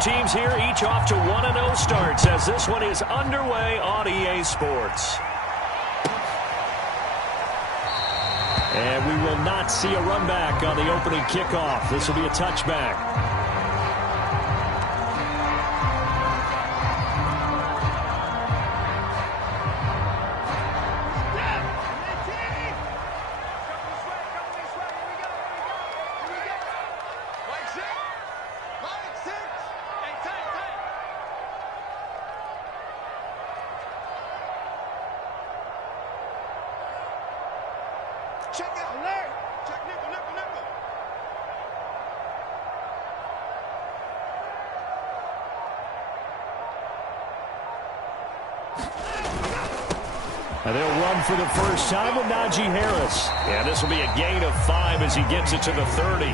teams here, each off to 1-0 starts as this one is underway on EA Sports. And we will not see a run back on the opening kickoff. This will be a touchback. Check out alert. Check nickel, nickel, nickel. And they'll run for the first time with Najee Harris. Yeah, this will be a gain of 5 as he gets it to the 30.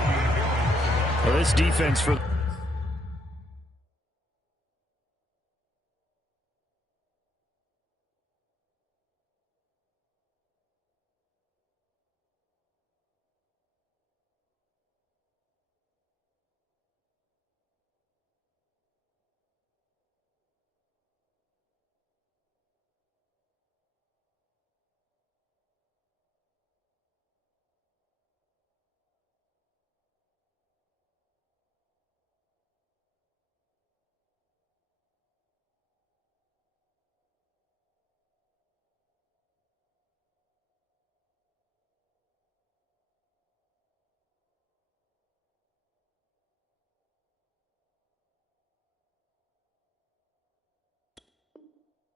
Well, this defense for...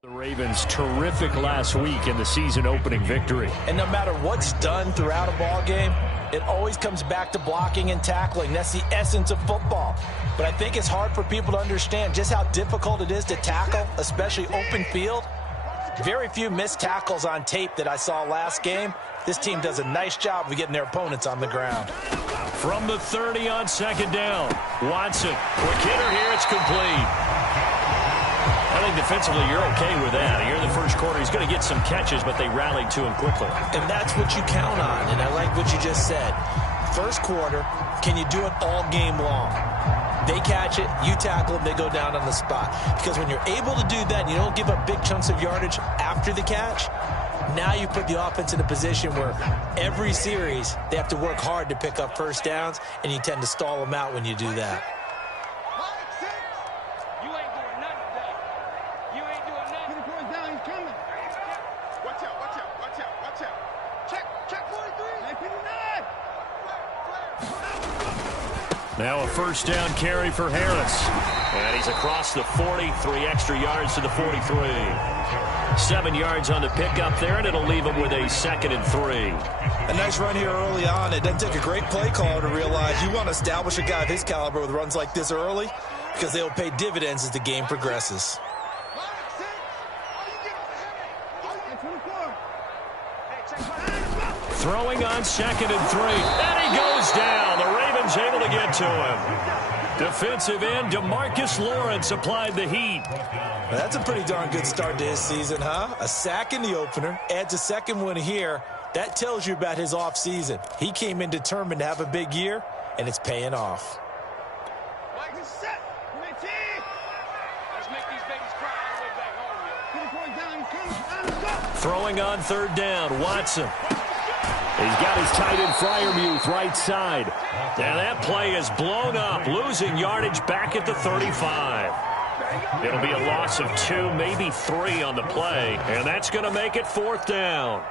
The Ravens terrific last week in the season opening victory. And no matter what's done throughout a ball game, it always comes back to blocking and tackling. That's the essence of football. But I think it's hard for people to understand just how difficult it is to tackle, especially open field. Very few missed tackles on tape that I saw last game. This team does a nice job of getting their opponents on the ground. From the 30 on second down, Watson. Quick hitter here, it's complete. I think defensively you're okay with that. Here in the first quarter, he's going to get some catches, but they rallied to him quickly. And that's what you count on, and I like what you just said. First quarter, can you do it all game long? They catch it, you tackle them, they go down on the spot. Because when you're able to do that, and you don't give up big chunks of yardage after the catch, now you put the offense in a position where every series they have to work hard to pick up first downs, and you tend to stall them out when you do that. Now a first down carry for Harris. And he's across the 40, 3 extra yards to the 43. 7 yards on the pickup there, and it'll leave him with a 2nd and 3. A nice run here early on. It doesn't take a great play caller to realize you want to establish a guy of his caliber with runs like this early because they'll pay dividends as the game progresses. Throwing on 2nd and 3. And he goes down. The Ravens able to get to him. Defensive end DeMarcus Lawrence applied the heat. Well, that's a pretty darn good start to his season, huh? A sack in the opener, adds a second one here. That tells you about his offseason. He came in determined to have a big year, and it's paying off. Throwing on 3rd down, Watson. He's got his tight end Freiermuth right side. And that play is blown up, losing yardage back at the 35. It'll be a loss of 2, maybe 3 on the play. And that's going to make it 4th down.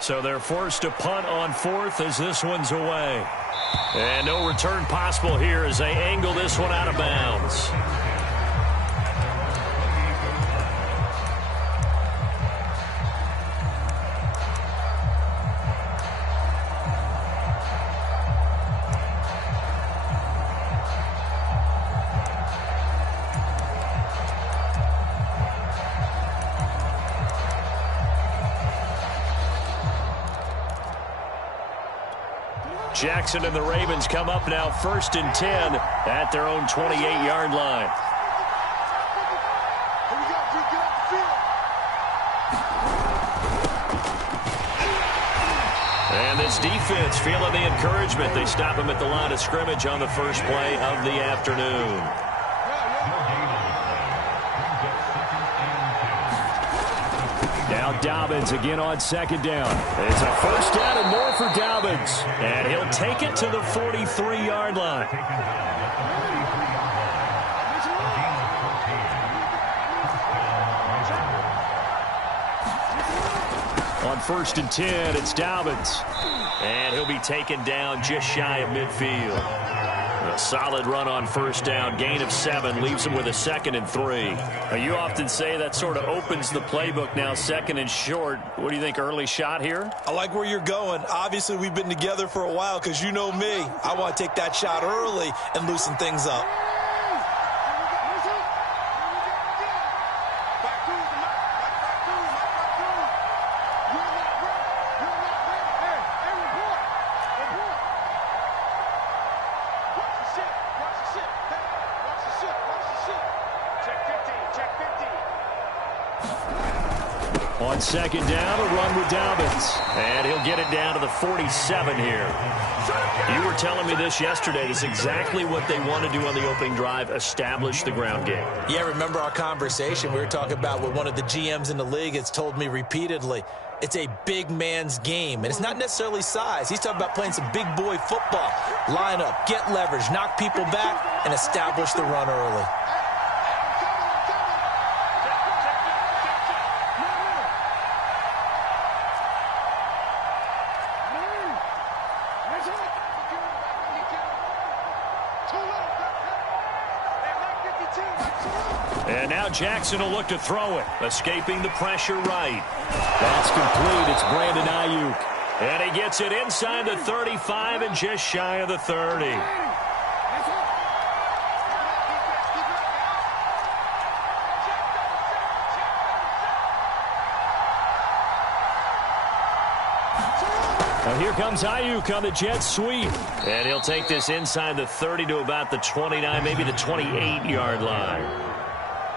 So they're forced to punt on 4th as this one's away. And no return possible here as they angle this one out of bounds. Jackson and the Ravens come up now 1st and 10 at their own 28-yard line. And this Jets defense feeling the encouragement. They stop him at the line of scrimmage on the first play of the afternoon. Now Dobbins again on second down. It's a first down and more for Dobbins. And he'll take it to the 43-yard line. On 1st and 10, it's Dobbins. And he'll be taken down just shy of midfield. A solid run on first down. Gain of 7 leaves him with a 2nd and 3. Now, you often say that sort of opens the playbook now, 2nd and short. What do you think, early shot here? I like where you're going. Obviously, we've been together for a while because you know me. I want to take that shot early and loosen things up. On second down, a run with Dobbins. And he'll get it down to the 47 here. You were telling me this yesterday. This is exactly what they want to do on the opening drive, establish the ground game. Yeah, remember our conversation? We were talking about what one of the GMs in the league has told me repeatedly. It's a big man's game, and it's not necessarily size. He's talking about playing some big boy football. Line up, get leverage, knock people back, and establish the run early. And now Jackson will look to throw it, escaping the pressure right. That's complete. It's Brandon Ayuk. And he gets it inside the 35 and just shy of the 30. Now here comes Ayuk on the jet sweep. And he'll take this inside the 30 to about the 29, maybe the 28-yard line.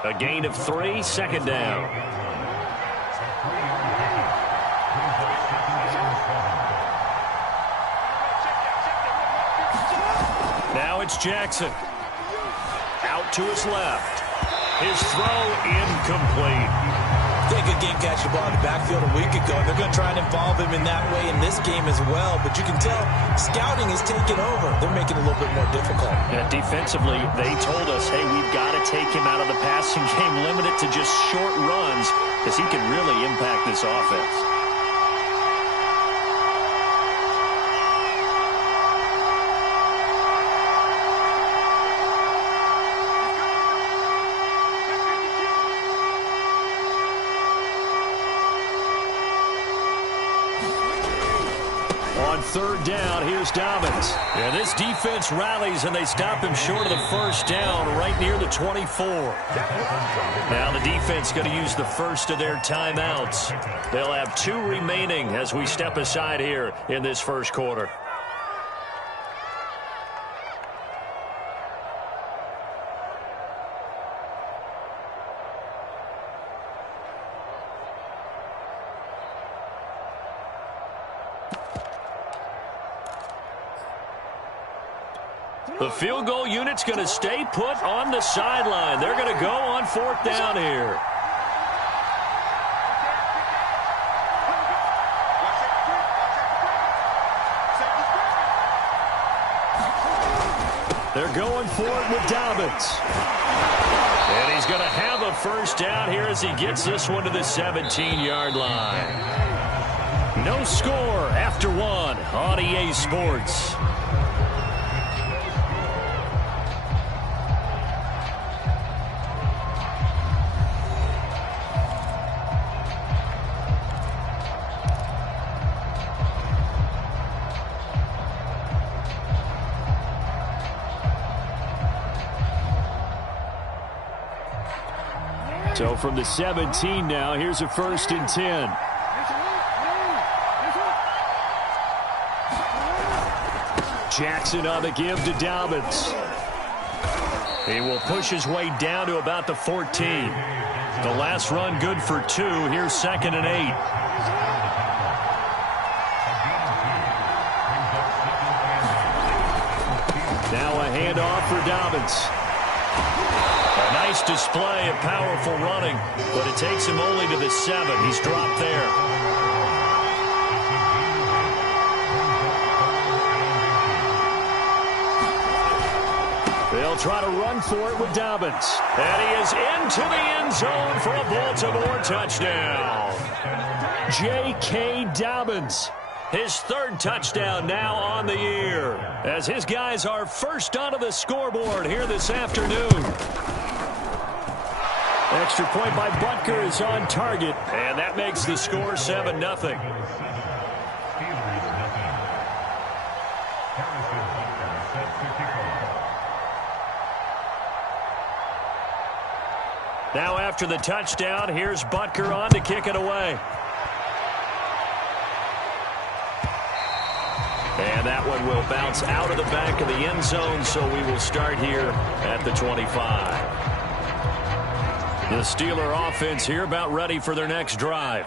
A gain of 3, 2nd down. Now it's Jackson. Out to his left. His throw incomplete. They had a good game catching the ball in the backfield a week ago. They're going to try and involve him in that way in this game as well. But you can tell scouting is taking over. They're making it a little bit more difficult. Yeah, defensively, they told us, hey, we've got to take him out of the passing game, limit it to just short runs, because he can really impact this offense. On 3rd down, here's Dobbins. And this defense rallies, and they stop him short of the first down right near the 24. Now the defense going to use the first of their timeouts. They'll have 2 remaining as we step aside here in this first quarter. The field goal unit's going to stay put on the sideline. They're going to go on 4th down here. They're going for it with Dobbins. And he's going to have a first down here as he gets this one to the 17-yard line. No score after 1 on EA Sports. So from the 17 now, here's a 1st and 10. Jackson on the give to Dobbins. He will push his way down to about the 14. The last run good for 2. Here's 2nd and 8. handoff for Dobbins. A nice display of powerful running, but it takes him only to the 7. He's dropped there. They'll try to run for it with Dobbins. And he is into the end zone for a Baltimore touchdown. J.K. Dobbins. His 3rd touchdown now on the year, as his guys are first onto the scoreboard here this afternoon. Extra point by Butker is on target, and that makes the score 7-0. Now after the touchdown, here's Butker on to kick it away. And that one will bounce out of the back of the end zone, so we will start here at the 25. The Steeler offense here about ready for their next drive.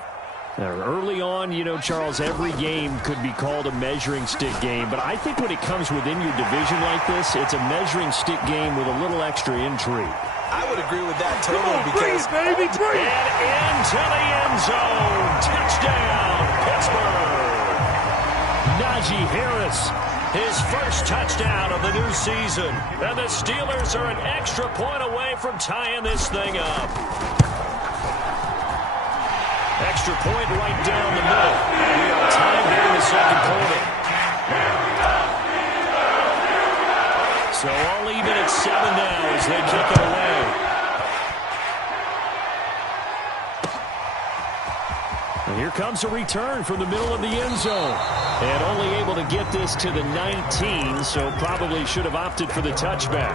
Early on, you know, Charles, every game could be called a measuring stick game, but I think when it comes within your division like this, it's a measuring stick game with a little extra intrigue. I would agree with that totally because... Breathe, baby, breathe. And into the end zone. Touchdown, Pittsburgh. Najee Harris, his first touchdown of the new season. And the Steelers are an extra point away from tying this thing up. Extra point right down the middle. We are tied here in the second quarter. So all even at 7 now as they kick it away. And here comes a return from the middle of the end zone. And only able to get this to the 19, so probably should have opted for the touchback.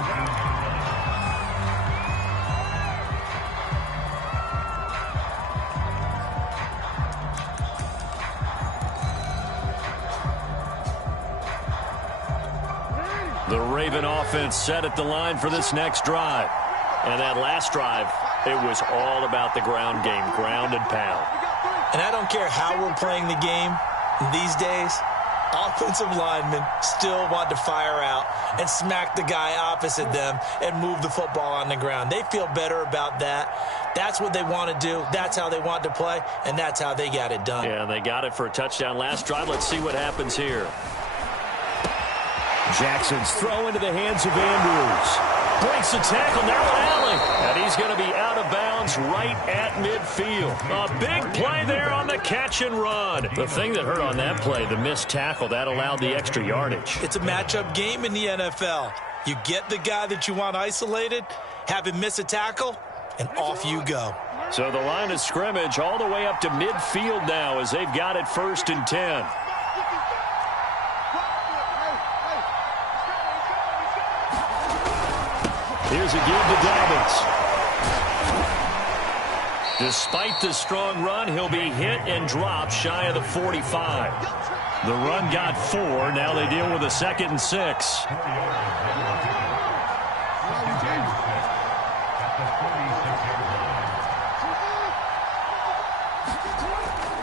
The Raven offense set at the line for this next drive. And that last drive, it was all about the ground game, ground and pound. And I don't care how we're playing the game these days, offensive linemen still want to fire out and smack the guy opposite them and move the football on the ground. They feel better about that. That's what they want to do. That's how they want to play, and that's how they got it done. Yeah, they got it for a touchdown last drive. Let's see what happens here. Jackson's throw into the hands of Andrews. Breaks the tackle, now Allen. And he's going to be out of bounds right at midfield. A big play there on the catch and run. The thing that hurt on that play, the missed tackle, that allowed the extra yardage. It's a matchup game in the NFL. You get the guy that you want isolated, have him miss a tackle, and off you go. So the line of scrimmage all the way up to midfield now as they've got it 1st and 10. Here's a give to Dobbins. Despite the strong run, he'll be hit and dropped shy of the 45. The run got 4. Now they deal with a 2nd and 6.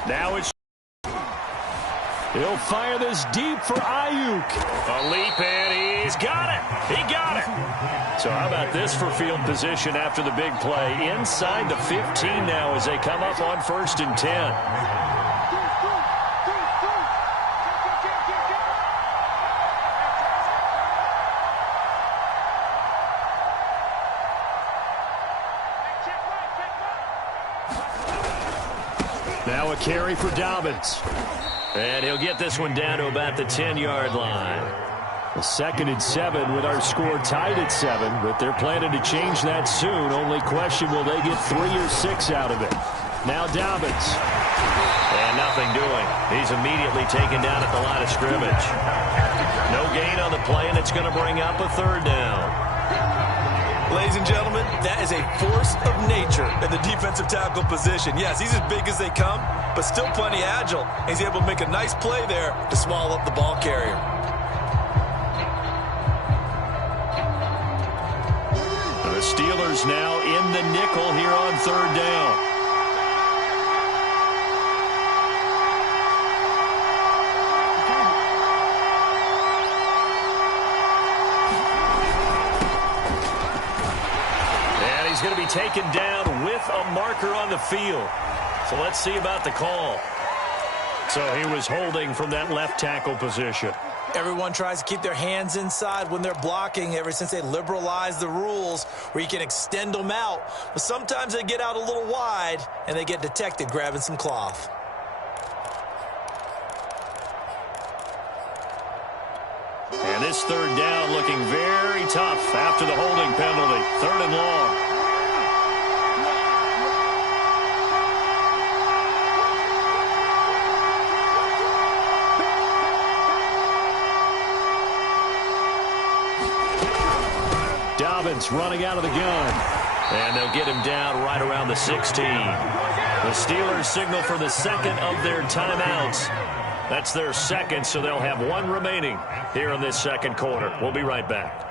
Now it's... He'll fire this deep for Ayuk. A leap, and he's got it. He got it. So how about this for field position after the big play? Inside the 15 now as they come up on 1st and 10. Now a carry for Dobbins. And he'll get this one down to about the 10-yard line. A 2nd and 7 with our score tied at 7, but they're planning to change that soon. Only question, will they get 3 or 6 out of it? Now Dobbins. And nothing doing. He's immediately taken down at the line of scrimmage. No gain on the play, and it's going to bring up a 3rd down. Ladies and gentlemen, that is a force of nature in the defensive tackle position. Yes, he's as big as they come, but still plenty agile. He's able to make a nice play there to swallow up the ball carrier. The Steelers now in the nickel here on 3rd down. going to be taken down with a marker on the field. So let's see about the call. So he was holding from that left tackle position. Everyone tries to keep their hands inside when they're blocking ever since they liberalized the rules where you can extend them out. But sometimes they get out a little wide and they get detected grabbing some cloth. And this third down looking very tough after the holding penalty. 3rd and long. Dobbins running out of the gun. And they'll get him down right around the 16. The Steelers signal for the second of their timeouts. That's their second, so they'll have one remaining here in this second quarter. We'll be right back.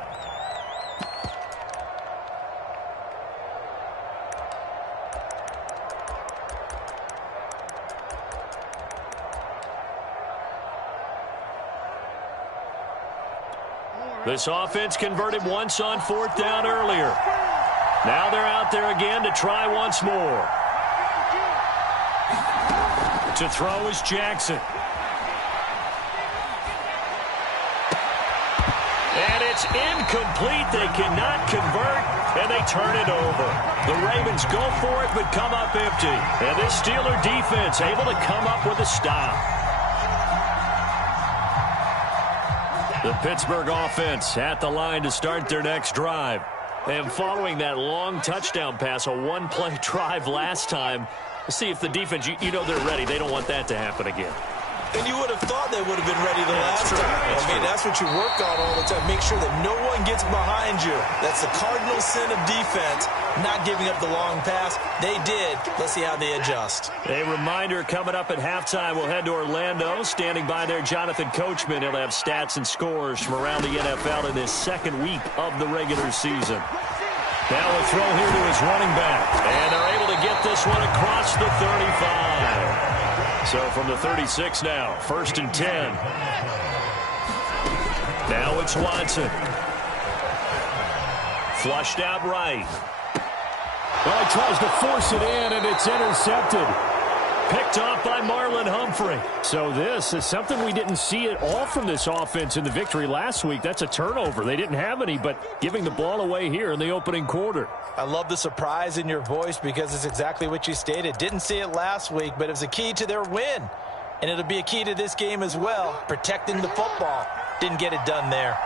This offense converted once on 4th down earlier. Now they're out there again to try once more. To throw is Jackson. And it's incomplete. They cannot convert, and they turn it over. The Ravens go for it, but come up empty. And this Steeler defense able to come up with a stop. The Pittsburgh offense at the line to start their next drive. And following that long touchdown pass, a one-play drive last time, let's see if the defense, you know they're ready. They don't want that to happen again. And you would have thought they would have been ready the last time. I mean, that's what you work on all the time. Make sure that no one gets behind you. That's the cardinal sin of defense, not giving up the long pass. They did. Let's see how they adjust. A reminder coming up at halftime, we'll head to Orlando. Standing by there, Jonathan Coachman. He'll have stats and scores from around the NFL in this second week of the regular season. Now a throw here to his running back. And they're able to get this one across the 35. So from the 36 now, 1st and 10. Now it's Watson. Flushed out right. Well, he tries to force it in, and it's intercepted. Picked off by Marlon Humphrey. So this is something we didn't see at all from this offense in the victory last week. That's a turnover. They didn't have any, but giving the ball away here in the opening quarter. I love the surprise in your voice because it's exactly what you stated. Didn't see it last week, but it was a key to their win. And it'll be a key to this game as well, protecting the football. Didn't get it done there.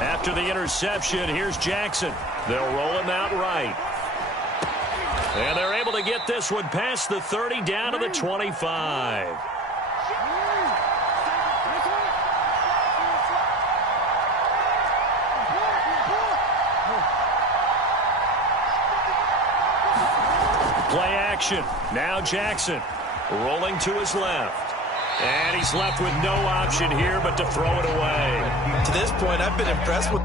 After the interception, here's Jackson. They'll roll him out right. And they're able to get this one past the 30 down to the 25. Play action. Now Jackson rolling to his left. And he's left with no option here but to throw it away. To this point, I've been impressed with...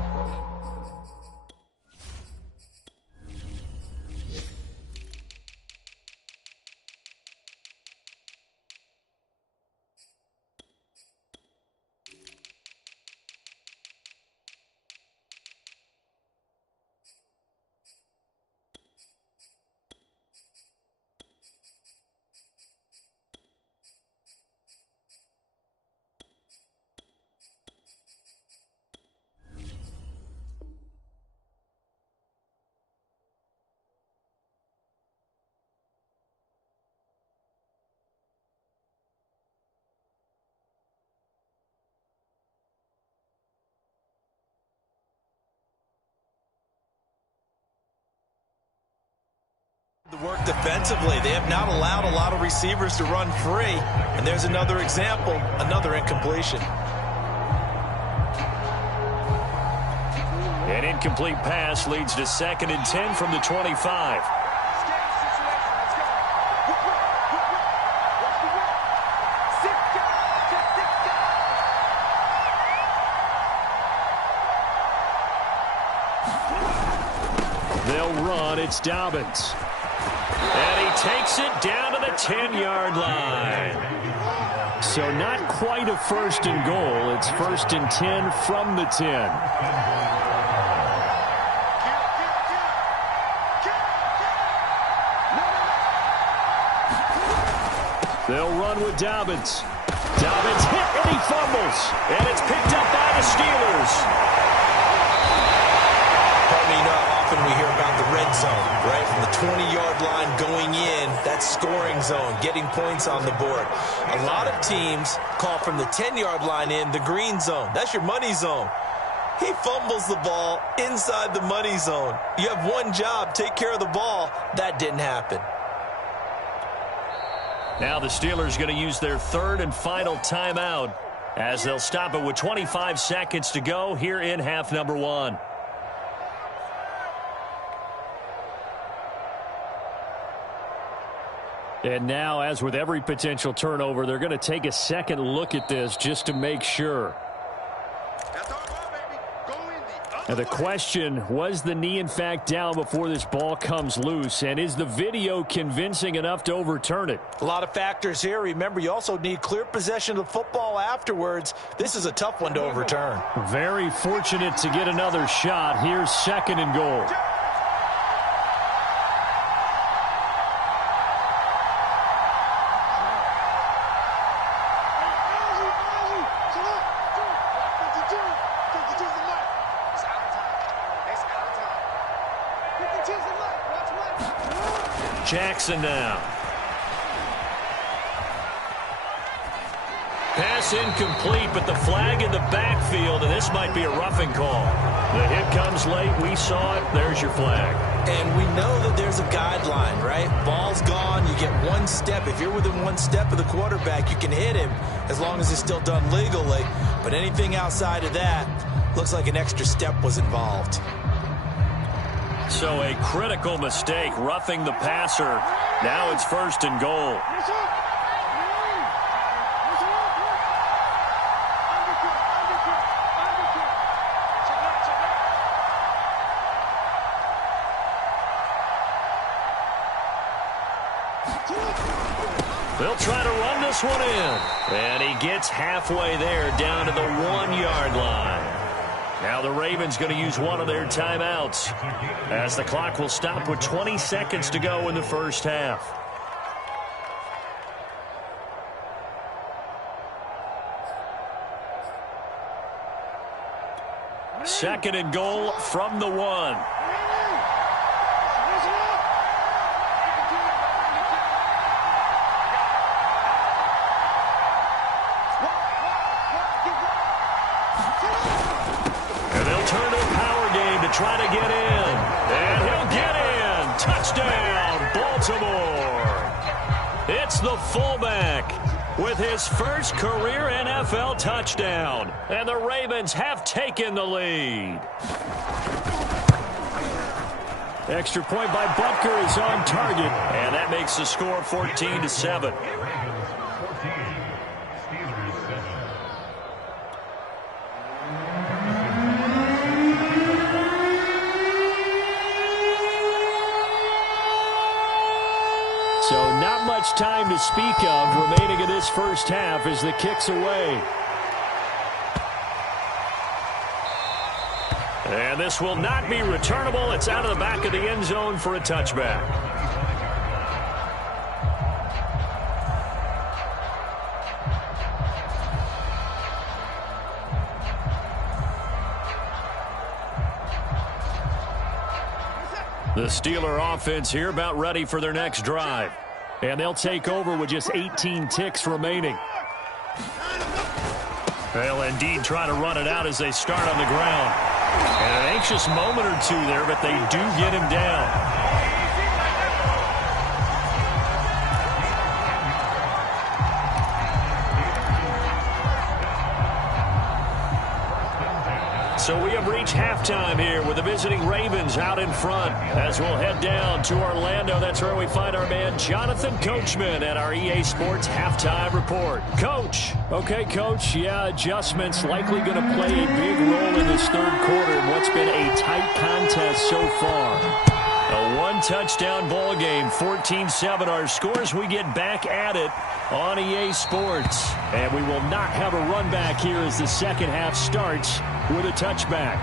the work defensively. They have not allowed a lot of receivers to run free. And there's another example, another incompletion. An incomplete pass leads to 2nd and 10 from the 25. They'll run. It's Dobbins. And he takes it down to the 10-yard line. So not quite a 1st and goal. It's 1st and 10 from the 10. They'll run with Dobbins. Dobbins hit and he fumbles. And it's picked up by the Steelers. Probably not often we hear about the red zone, right? From the 20-yard line going in, that's scoring zone, getting points on the board. A lot of teams call from the 10-yard line in the green zone. That's your money zone. He fumbles the ball inside the money zone. You have one job, take care of the ball. That didn't happen. Now the Steelers going to use their third and final timeout as they'll stop it with 25 seconds to go here in half number 1. And now, as with every potential turnover, they're going to take a second look at this just to make sure. That's our ball, baby. Go in the other Now the way. question, was the knee in fact down before this ball comes loose? And is the video convincing enough to overturn it? A lot of factors here. Remember, you also need clear possession of the football afterwards. This is a tough one to overturn. Very fortunate to get another shot. Here's second and goal. Jackson now. Pass incomplete, but the flag in the backfield, and this might be a roughing call. The hit comes late. We saw it. There's your flag. And we know that there's a guideline, right? Ball's gone. You get one step. If you're within one step of the quarterback, you can hit him as long as it's still done legally. But anything outside of that looks like an extra step was involved. So a critical mistake, roughing the passer. Now it's first and goal. They'll try to run this one in. And he gets halfway there, down to the 1-yard line. Now the Ravens going to use one of their timeouts as the clock will stop with 20 seconds to go in the first half. Second and goal from the 1. Try to get in, and he'll get in. Touchdown, Baltimore. It's the fullback with his first career NFL touchdown, and the Ravens have taken the lead. Extra point by Butker is on target, and that makes the score 14-7. So not much time to speak of remaining in this first half as the kick's away. And this will not be returnable. It's out of the back of the end zone for a touchback. The Steeler offense here about ready for their next drive. And they'll take over with just 18 ticks remaining. They'll indeed try to run it out as they start on the ground. And an anxious moment or two there, but they do get him down. So we have reached halftime here with the visiting Ravens out in front as we'll head down to Orlando. That's where we find our man Jonathan Coachman at our EA Sports Halftime Report. Coach. Okay, Coach. Yeah, adjustments likely going to play a big role in this third quarter in what's been a tight contest so far. A one-touchdown ball game, 14-7. Our scores, we get back at it on EA Sports. And we will not have a run back here as the second half starts with a touchback.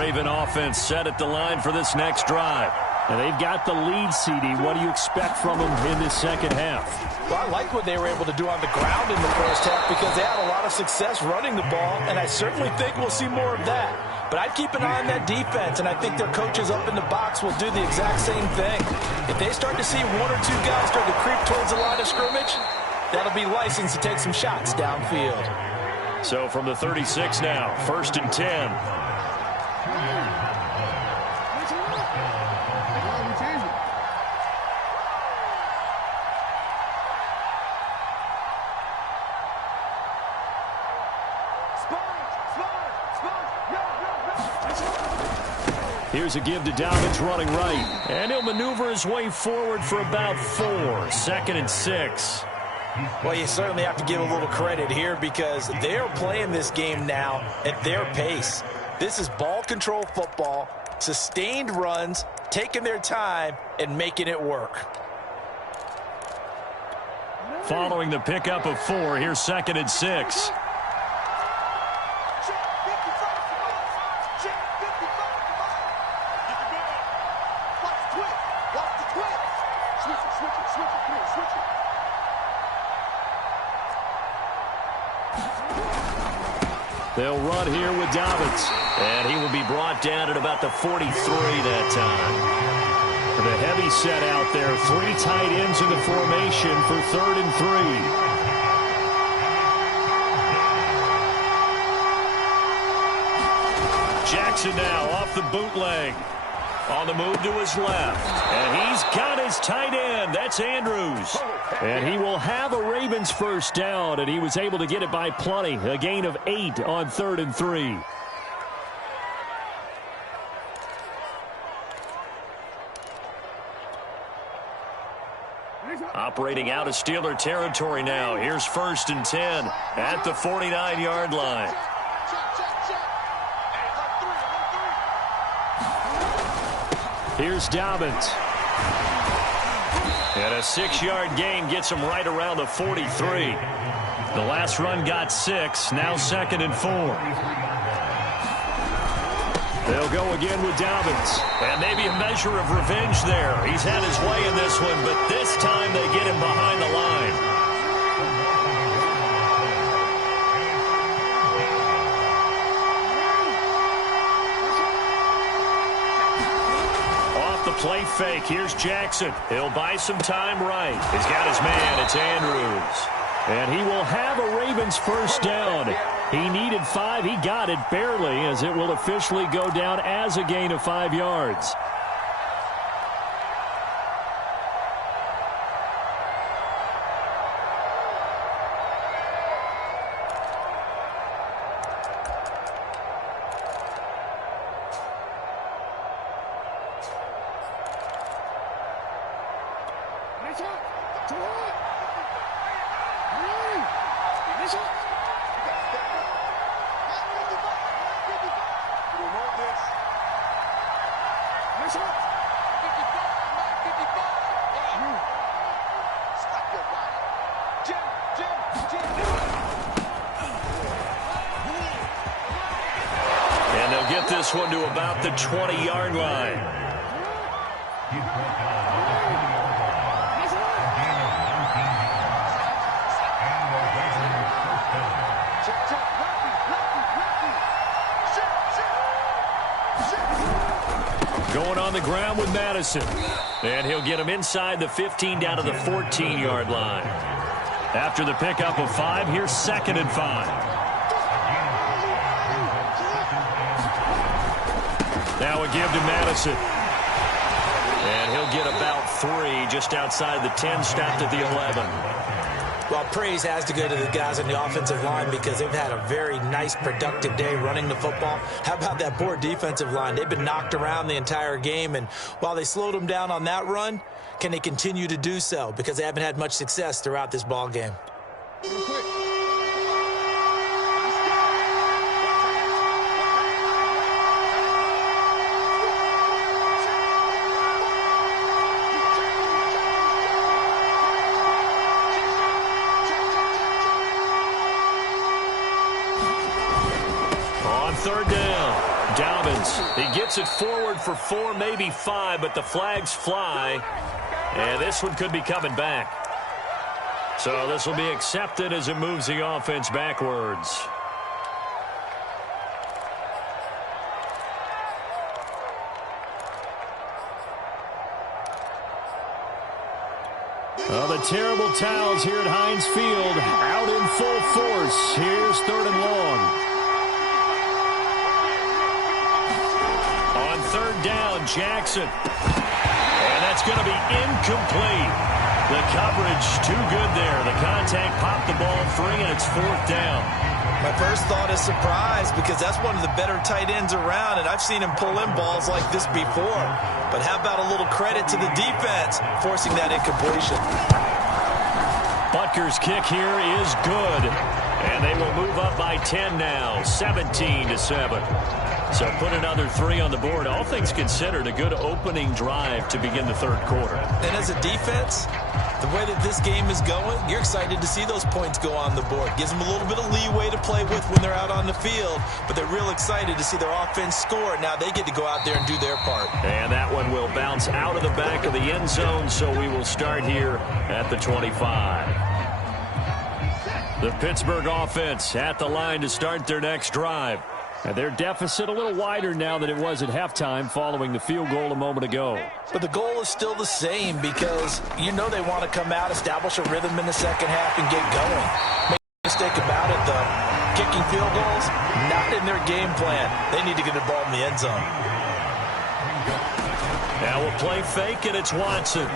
Raven offense set at the line for this next drive. And they've got the lead, CD. What do you expect from them in this second half? Well, I like what they were able to do on the ground in the first half because they had a lot of success running the ball, and I certainly think we'll see more of that. But I'd keep an eye on that defense, and I think their coaches up in the box will do the exact same thing. If they start to see one or two guys start to creep towards the line of scrimmage, that'll be license to take some shots downfield. So from the 36 now, 1st and 10. Here's a give to Dobbins running right. And he'll maneuver his way forward for about 4. 2nd and 6. Well, you certainly have to give a little credit here because they're playing this game now at their pace. This is ball control football, sustained runs, taking their time, and making it work. Following the pickup of 4, here's 2nd and 6. They'll run here with Dobbins. And he will be brought down at about the 43 that time. The heavy set out there. 3 tight ends in the formation for 3rd and 3. Jackson now off the bootleg. On the move to his left. And he's got his tight end. That's Andrews. And he will have a Ravens first down, and he was able to get it by plenty. A gain of 8 on 3rd and 3. Operating out of Steeler territory now. Here's 1st and 10 at the 49-yard line. Here's Dobbins. And a 6-yard gain gets him right around the 43. The last run got 6. Now 2nd and 4. They'll go again with Dobbins. And maybe a measure of revenge there. He's had his way in this one, but this time they get him behind the line. Play fake. Here's Jackson. He'll buy some time right. He's got his man. It's Andrews. And he will have a Ravens first down. He needed 5. He got it barely, as it will officially go down as a gain of 5 yards. And they'll get this one to about the 20-yard line. Going on the ground with Madison. And he'll get him inside the 15 down to the 14-yard line. After the pickup of 5, here's 2nd and 5. Now a give to Madison. And he'll get about 3 just outside the 10, stopped at the 11. Well, praise has to go to the guys on the offensive line because they've had a very nice, productive day running the football. How about that poor defensive line? They've been knocked around the entire game, and while they slowed them down on that run, can they continue to do so? Because they haven't had much success throughout this ball game. He gets it forward for 4, maybe 5, but the flags fly. And this one could be coming back. So this will be accepted as it moves the offense backwards. Well, the terrible towels here at Heinz Field out in full force. Here's 3rd and long. On 3rd down, Jackson. And that's going to be incomplete. The coverage too good there. The contact popped the ball free, and it's 4th down. My first thought is surprise, because that's one of the better tight ends around, and I've seen him pull in balls like this before. But how about a little credit to the defense forcing that incompletion? Butker's kick here is good, and they will move up by 10 now, 17-7. So put another 3 on the board. All things considered, a good opening drive to begin the 3rd quarter. And as a defense, the way that this game is going, you're excited to see those points go on the board. Gives them a little bit of leeway to play with when they're out on the field, but they're real excited to see their offense score. Now they get to go out there and do their part. And that one will bounce out of the back of the end zone, so we will start here at the 25. The Pittsburgh offense at the line to start their next drive. And their deficit a little wider now than it was at halftime following the field goal a moment ago. But the goal is still the same, because you know they want to come out, establish a rhythm in the second half, and get going. Make no mistake about it, though. Kicking field goals, not in their game plan. They need to get the ball in the end zone. Now we'll play fake, and it's Watson.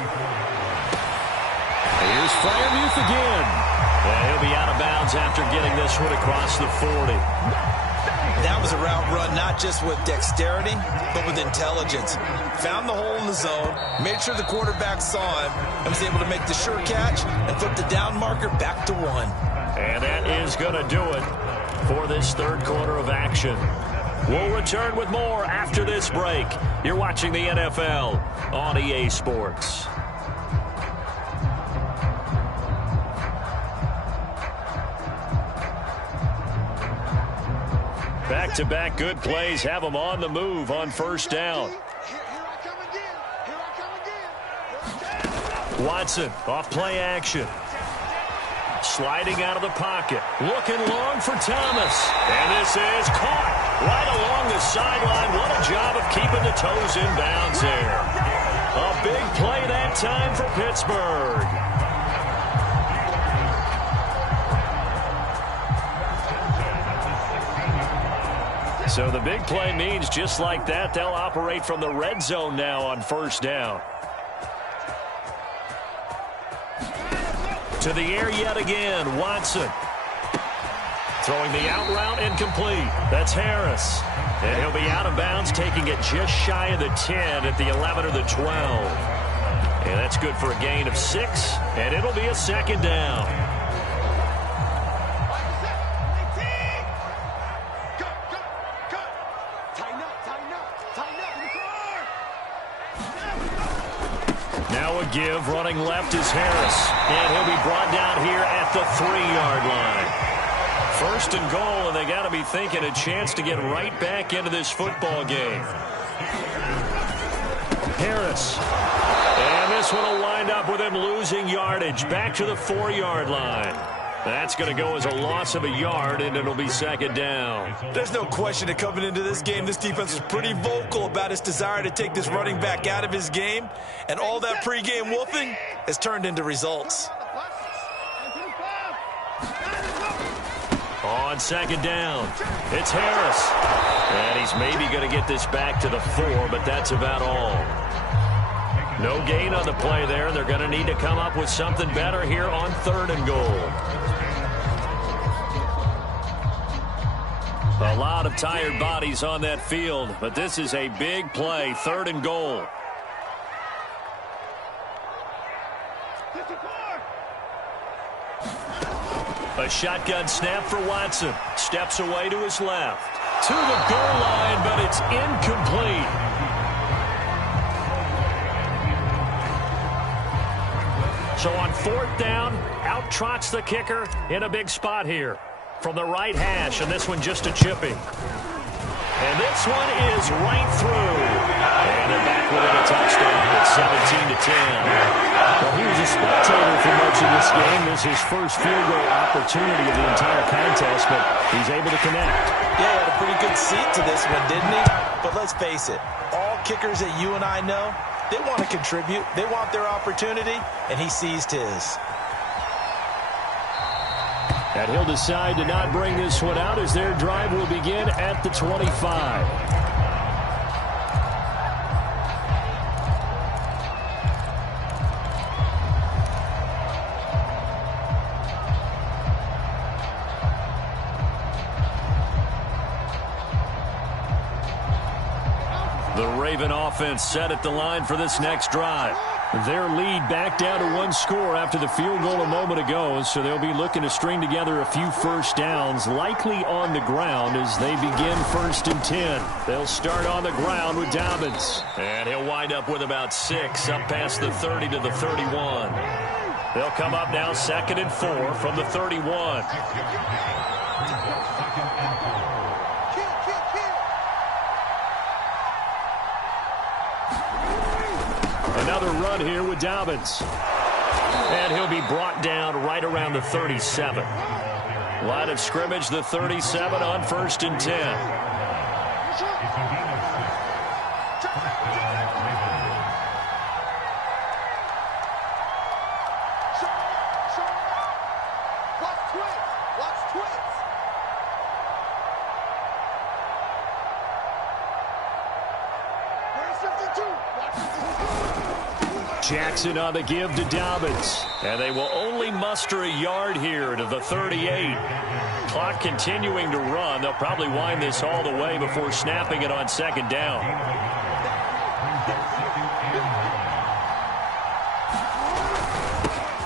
Here's Freiermuth again. And he'll be out of bounds after getting this one across the 40. That was a route run not just with dexterity, but with intelligence. Found the hole in the zone, made sure the quarterback saw him, and was able to make the sure catch and flip the down marker back to 1. And that is going to do it for this 3rd quarter of action. We'll return with more after this break. You're watching the NFL on EA Sports. Back-to-back good plays have them on the move on 1st down. Watson off play action. Sliding out of the pocket. Looking long for Thomas. And this is caught right along the sideline. What a job of keeping the toes in bounds there. A big play that time for Pittsburgh. So the big play means just like that, they'll operate from the red zone now on 1st down. To the air yet again, Watson. Throwing the out route incomplete. That's Harris. And he'll be out of bounds, taking it just shy of the 10 at the 11 or the 12. And that's good for a gain of 6, and it'll be a 2nd down. Give running left is Harris, and he'll be brought down here at the 3-yard line. 1st and goal, and they got to be thinking a chance to get right back into this football game. Harris, and this one will wind up with him losing yardage back to the 4-yard line. That's going to go as a loss of a yard, and it'll be 2nd down. There's no question that coming into this game, this defense was pretty vocal about its desire to take this running back out of his game, and all that pregame wolfing has turned into results. On 2nd down, it's Harris. And he's maybe going to get this back to the 4, but that's about all. No gain on the play there. They're going to need to come up with something better here on 3rd and goal. A lot of tired bodies on that field, but this is a big play, 3rd and goal. A shotgun snap for Watson. Steps away to his left. To the goal line, but it's incomplete. So on 4th down, out trots the kicker in a big spot here. From the right hash, and this one just a chipping. And this one is right through. And they're back within a touchdown at 17-10. Well, he was a spectator for much of this game. This is his first field goal opportunity of the entire contest, but he's able to connect. Yeah, he had a pretty good seat to this one, didn't he? But let's face it, all kickers that you and I know, they want to contribute. They want their opportunity, and he seized his. And he'll decide to not bring this one out as their drive will begin at the 25. The Raven offense set at the line for this next drive. Their lead back down to one score after the field goal a moment ago, so they'll be looking to string together a few first downs, likely on the ground as they begin 1st and 10. They'll start on the ground with Dobbins. And he'll wind up with about 6 up past the 30 to the 31. They'll come up now 2nd and 4 from the 31. Another run here with Dobbins. And he'll be brought down right around the 37. Line of scrimmage, the 37 on 1st and 10. Jackson on the give to Dobbins. And they will only muster a yard here to the 38. Clock continuing to run. They'll probably wind this all the way before snapping it on 2nd down.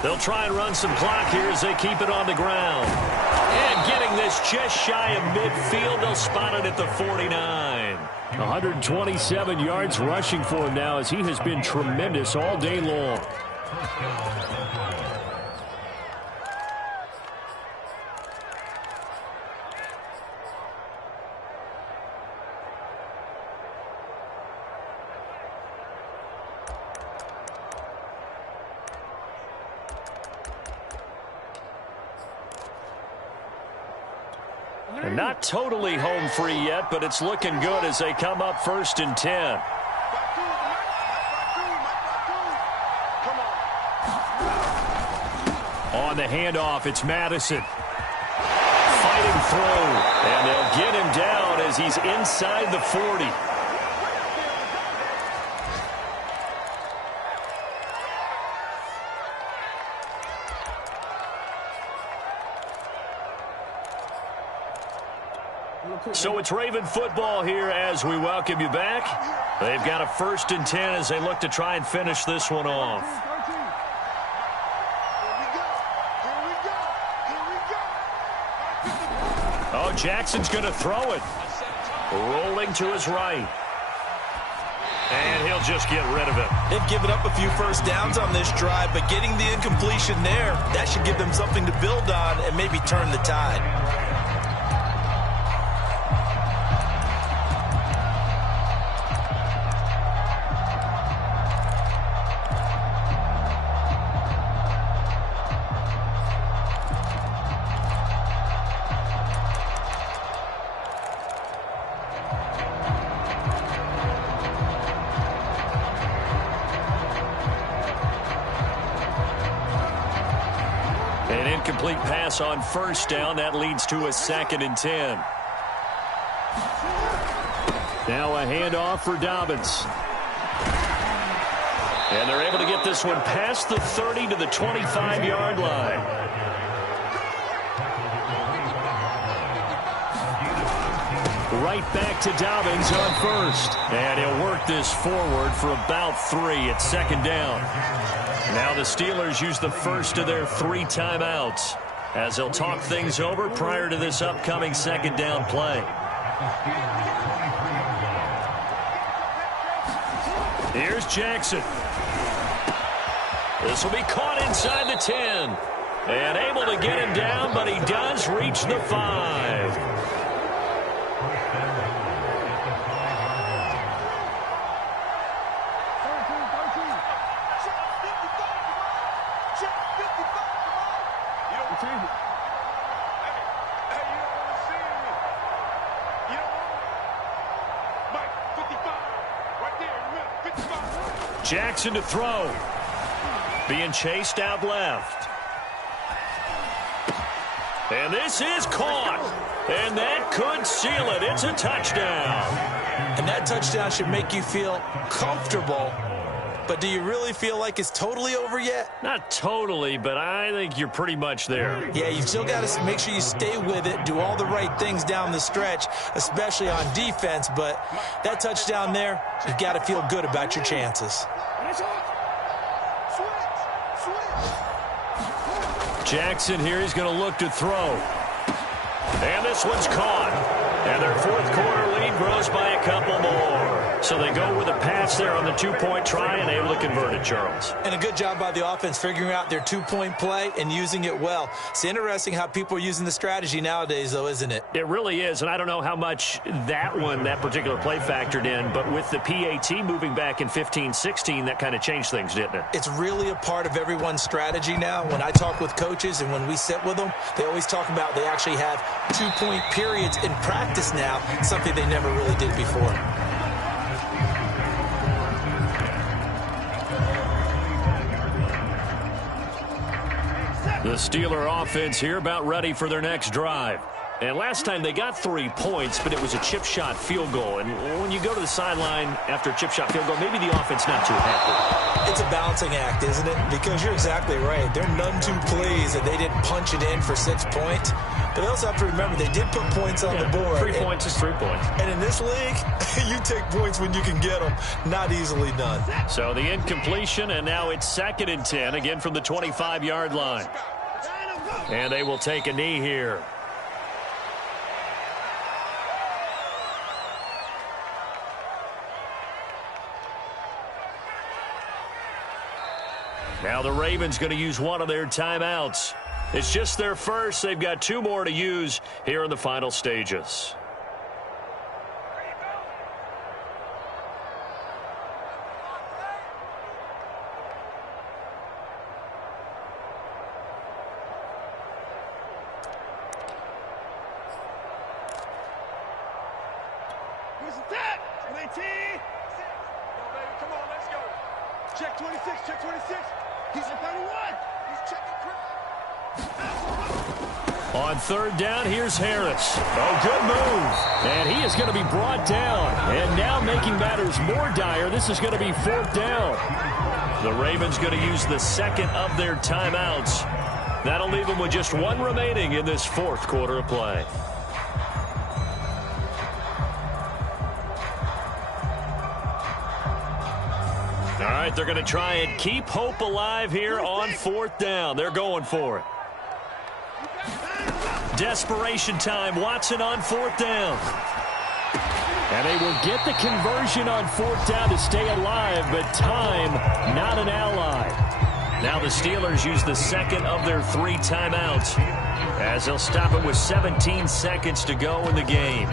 They'll try and run some clock here as they keep it on the ground. And getting this just shy of midfield, they'll spot it at the 49. 127 yards rushing for him now as he has been tremendous all day long. And not totally home free yet, but it's looking good as they come up 1st and 10. On the handoff, it's Madison. Fighting through, and they'll get him down as he's inside the 40. So it's Raven football here as we welcome you back. They've got a 1st and 10 as they look to try and finish this one off. Oh, Jackson's going to throw it. Rolling to his right. And he'll just get rid of it. They've given up a few first downs on this drive, but getting the incompletion there, that should give them something to build on and maybe turn the tide. Incomplete pass on 1st down. That leads to a 2nd and 10. Now a handoff for Dobbins. And they're able to get this one past the 30 to the 25-yard line. Right back to Dobbins on 1st. And he'll work this forward for about 3 at 2nd down. Now the Steelers use the first of their 3 timeouts as they'll talk things over prior to this upcoming 2nd down play. Here's Jackson. This will be caught inside the 10. And able to get him down, but he does reach the 5. Jackson to throw. Being chased out left. And this is caught. And that could seal it. It's a touchdown. And that touchdown should make you feel comfortable. But do you really feel like it's totally over yet? Not totally, but I think you're pretty much there. Yeah, you've still got to make sure you stay with it, do all the right things down the stretch, especially on defense. But that touchdown there, you've got to feel good about your chances. Jackson here, he's going to look to throw. And this one's caught. And their fourth quarter lead grows by a couple more. So they go with a pass there on the two-point try and able to convert it, Charles. And a good job by the offense figuring out their two-point play and using it well. It's interesting how people are using the strategy nowadays, though, isn't it? It really is, and I don't know how much that particular play factored in, but with the PAT moving back in 15-16, that kind of changed things, didn't it? It's really a part of everyone's strategy now. When I talk with coaches and when we sit with them, they always talk about they actually have two-point periods in practice now, something they never really did before. The Steeler offense here about ready for their next drive. And last time they got 3 points, but it was a chip shot field goal. And when you go to the sideline after a chip shot field goal, maybe the offense not too happy. It's a balancing act, isn't it? Because you're exactly right. They're none too pleased that they didn't punch it in for 6 points. But they also have to remember they did put points on the board. 3 points is 3 points. And in this league, you take points when you can get them. Not easily done. So the incompletion, and now it's 2nd and 10, again from the 25-yard line. And they will take a knee here. Now the Ravens going to use one of their timeouts. It's just their first. They've got 2 more to use here in the final stages. Check 26, check 26. He's in 31. He's checking. On 3rd down, here's Harris. Oh, good move. And he is going to be brought down. And now making matters more dire, this is going to be 4th down. The Ravens going to use the 2nd of their timeouts. That'll leave them with just 1 remaining in this 4th quarter of play. All right, they're going to try and keep hope alive here on 4th down. They're going for it. Desperation time. Watson on 4th down. And they will get the conversion on 4th down to stay alive, but time not an ally. Now the Steelers use the 2nd of their 3 timeouts as they'll stop it with 17 seconds to go in the game.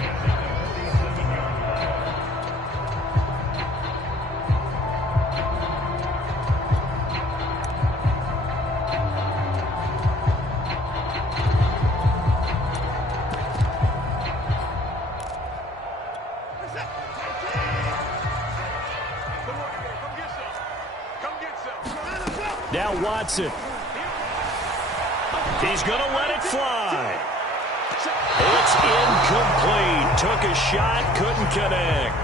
Now Watson. He's going to let it fly. It's incomplete. Took a shot, couldn't connect.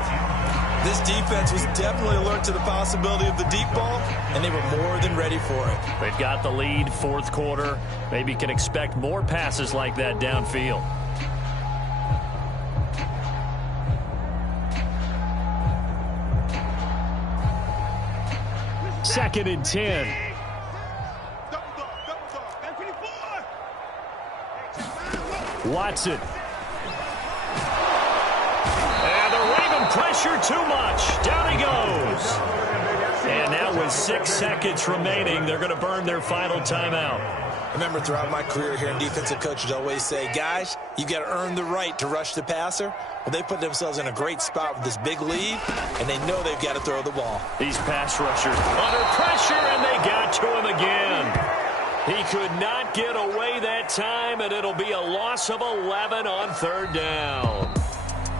This defense was definitely alert to the possibility of the deep ball, and they were more than ready for it. They've got the lead, 4th quarter. Maybe can expect more passes like that downfield. Second and 10. Watson. And the Raven pressure too much. Down he goes. And now with 6 seconds remaining, they're going to burn their final timeout. I remember throughout my career hearing defensive coaches always say, guys, you got to earn the right to rush the passer. Well, they put themselves in a great spot with this big lead, and they know they've got to throw the ball. These pass rushers under pressure, and they got to him again. He could not get away that time, and it'll be a loss of 11 on 3rd down.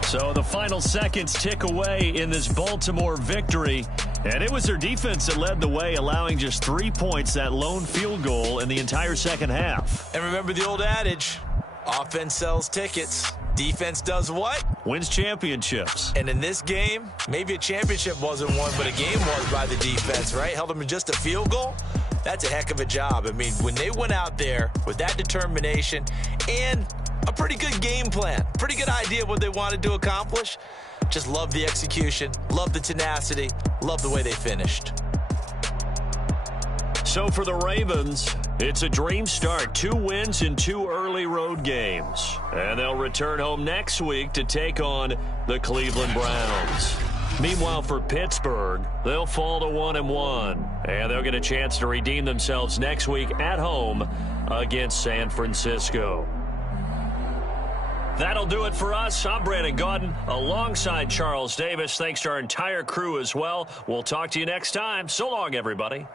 So the final seconds tick away in this Baltimore victory. And it was their defense that led the way, allowing just 3 points, that lone field goal in the entire second half. And remember the old adage, offense sells tickets. Defense does what? Wins championships. And in this game, maybe a championship wasn't won, but a game was by the defense, right? Held them to just a field goal. That's a heck of a job. I mean, when they went out there with that determination and a pretty good game plan, pretty good idea of what they wanted to accomplish, just love the execution, love the tenacity, love the way they finished. So for the Ravens, it's a dream start. 2 wins in 2 early road games. And they'll return home next week to take on the Cleveland Browns. Meanwhile, for Pittsburgh, they'll fall to 1-1. And they'll get a chance to redeem themselves next week at home against San Francisco. That'll do it for us. I'm Brandon Gaudin alongside Charles Davis. Thanks to our entire crew as well. We'll talk to you next time. So long, everybody.